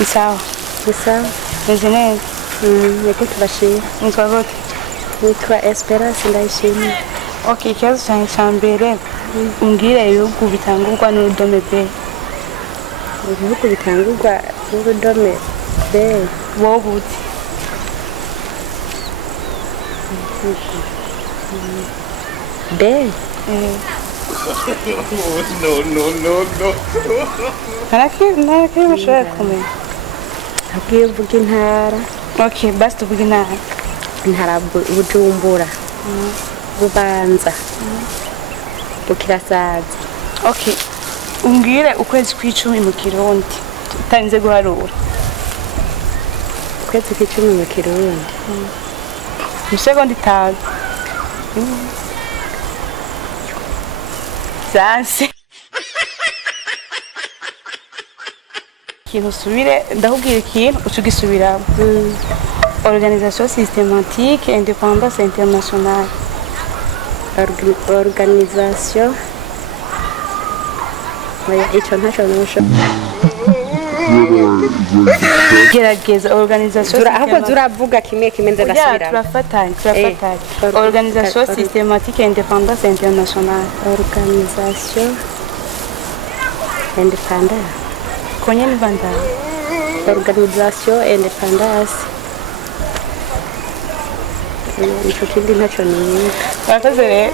Isawa. Isawa. Neze. Yego tubashira. Nitwa gute? Nitwa Esperance ndayishimiye. Okay, ikibazo cyane cya mbere umbwire ibihugu bitangurwa n'urudome B. Ibihugu bitangurwa n'urudome B. Wowe uti? B. No. Ntarakiri bashobora kumenya. Ntabwiye uvuga intara. Okay, basi tuvuge intara. Intara Bujumbura. Bubanza. Bukirasazi. Okay, umbwire ukwezi kw'icumi mu kirundi utarinze guharura. Ukwezi kw'icumi mu kirundi. Isegonda 5. Zanse. Ikintu subire ndahubwira ikintu ucugisubiramo. Organisation systématique indépendance internationale. Organisation. Oya icyo ntacyo nusho. Gerageza organisation ahubwo turavuga kimwe nze ndasubira. Turafatanya. Organisation systématique indépendance internationale. Organisation indépendance. Konye ni banda. Organisation indépendance. Icyo kindi ntacyo niga. Bakaze rero.